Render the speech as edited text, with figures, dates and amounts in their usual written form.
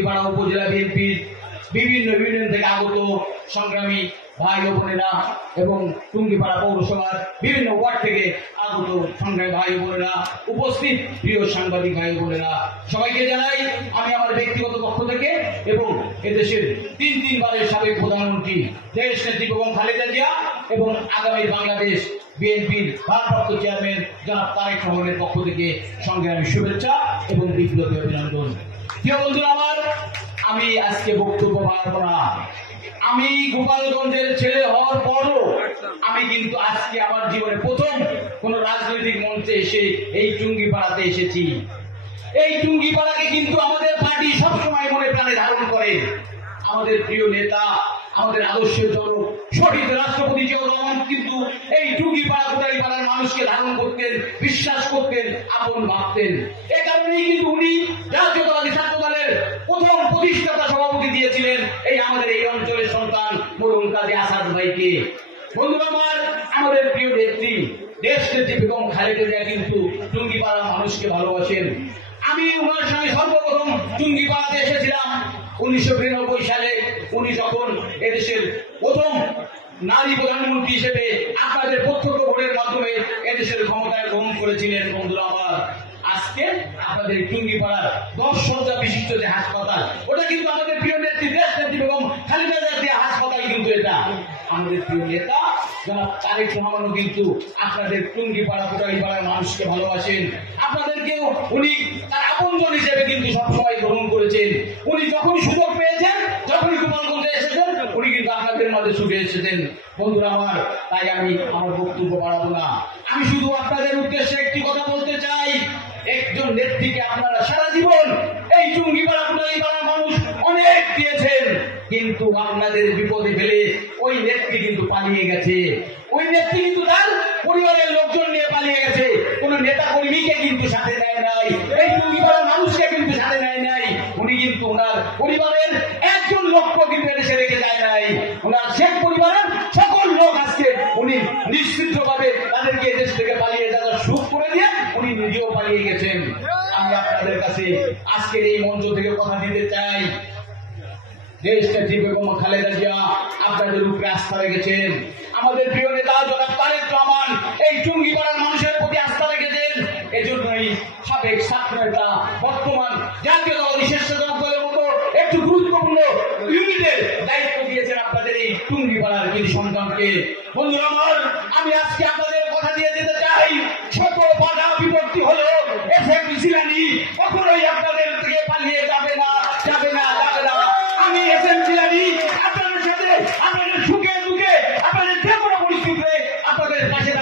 টুঙ্গিপাড়া উপজেলা বিএনপির বিভিন্ন ইউনিয়ন থেকে আগত সংগ্রামী ভাই ও বোনেরা এবং টুঙ্গিপাড়া পৌরসভার বিভিন্ন ওয়ার্ড থেকে আগত সংগ্রামী ভাই ও বোনেরা, উপস্থিত প্রিয় সাংবাদিক ভাই ও বোনেরা, সবাইকে জানাই আমি আমার ব্যক্তিগত পক্ষ থেকে এবং এদেশের তিনবারের সাবেক প্রধানমন্ত্রী দেশ নেত্রী বেগম খালেদা জিয়া এবং আগামী বাংলাদেশ বিএনপির ভারপ্রাপ্ত চেয়ারম্যান জনাব তারেক রহমানের পক্ষ থেকে সংগ্রামী শুভেচ্ছা এবং বিপ্লবী অভিনন্দন। প্রিয় বন্ধুরা আমার, আমি আজকে বক্তব্য বাড়াবো না। আমি গোপালগঞ্জের ছেলে হওয়ার পরও আমি কিন্তু আজকে আমার জীবনে প্রথম কোন রাজনৈতিক মঞ্চে এসে এই টুঙ্গিপাড়াতে এসেছি। এই টুঙ্গিপাড়াকে কিন্তু আমাদের পার্টি সবসময় মনে প্রাণে ধারণ করে। আমাদের প্রিয় নেতা, আমাদের আদর্শের জনক শহীদ রাষ্ট্রপতি জিয়াউর রহমান কিন্তু এই টুঙ্গিপাড়া কোটালীপাড়ার মানুষকে ধারণ করতেন, বিশ্বাস করতেন, আপন ভাবতেন। এ কারণেই কিন্তু উনি জাতীয়তাবাদী ছাত্র দলের প্রথম প্রতিষ্ঠাতা সভাপতি দিয়েছিলেন এই আমাদের এই অঞ্চলের সন্তান মরহুম কাজী আসাদ ভাইকে। বন্ধুরা আমার, আমাদের প্রিয় নেত্রী দেশ নেত্রী বেগম খালেদা জিয়া কিন্তু টুঙ্গিপাড়ার মানুষকে ভালোবাসেন। আমি ওনার সঙ্গে সর্বপ্রথম টুঙ্গিপাড়াতে এসেছিলাম 1992 সালে। উনি যখন এদেশের প্রথম নারী প্রধানমন্ত্রী হিসেবে আপনাদের প্রত্যক্ষ ভোটের মাধ্যমে এদেশের ক্ষমতায় গ্রহণ করেছিলেন। বন্ধুরা আমার, আজকে আপনাদের টুঙ্গিপাড়ার 10 শয্যা বিশিষ্ট যে হাসপাতাল, ওটা কিন্তু আমাদের প্রিয় নেত্রী দেশ নেত্রী বেগম খালেদা জিয়ার হাসপাতাল। কিন্তু এটা আমাদের প্রিয় নেতা জনাব তারেক রহমানও কিন্তু আপনাদের টুঙ্গিপাড়া কোটালীপাড়ার মানুষকে ভালোবাসেন। আপনাদেরকেও উনি তার আপনজন হিসেবে কিন্তু সবসময় গ্রহণ করেছেন। উনি যখন সুযোগ পেয়েছেন, যখনই গোপালগঞ্জে এসেছেন, উনি কিন্তু আপনাদের মাঝে ছুটে এসেছেন। বন্ধুরা আমার, তাই আমি আমার বক্তব্য বাড়াবো না। আমি শুধু আপনাদের উদ্দেশ্যে একটি কথা বলতে চাই। একজন নেত্রীকে আপনারা সারা জীবন এই টুঙ্গিপাড়া কোটালীপাড়ার মানুষ অনেক দিয়েছেন, কিন্তু আপনাদের বিপদে ফেলে ওই নেত্রী কিন্তু পালিয়ে গেছে। ওই নেত্রী কিন্তু তার পরিবারের লোকজন নিয়ে পালিয়ে গেছে। কোন নেতা কর্মীকে কিন্তু সাথে নেয় নাই, এই টুঙ্গিপাড়ার মানুষকে কিন্তু সাথে নেয় নাই। উনি কিন্তু ওনার পরিবারের একজন লোককে কিন্তু এদেশে রেখে যায় নাই। ওনার শেখ পরিবারের সকল লোক আজকে উনি নিশ্চিতভাবে তাদেরকে এদেশ থেকে পালিয়ে যাওয়ার সুখ করে দিয়ে উনি নিজেও পালিয়ে গেছেন। আমি আপনাদের কাছে আজকের এই মঞ্চ থেকে কথা দিতে চাই, দেশ নেত্রী বেগম খালেদা জিয়া আপনাদের উপরে আস্থা রেখেছেন। আমাদের প্রিয় নেতা জনাব তারেক রহমান এই টুঙ্গিপাড়ার মানুষের প্রতি আস্থা রেখেছেন। এজন্যই সাবেক ছাত্র নেতা বর্তমান জাতীয়তাবাদী স্বেচ্ছাসেবক দলের মতো একটু গুরুত্বপূর্ণ ইউনিটের দায়িত্ব দিয়েছেন আপনাদের এই টুঙ্গিপাড়ার কিছু সন্তানকে। বন্ধুরা আমার, আমি আজকে আপনাদের কথা দিয়ে যেতে চাই, ছোট বাধা বিপত্তি হলো এসএম জিলানী কখনোই আপনাদের থেকে পালিয়ে যাবে না, যাবে না, যাবে না। আমি এসএম জিলানী আপনাদের সাথে, আপনাদের সুখে দুঃখে, আপনাদের যে কোনো পরিস্থিতিতে আপনাদের পাশে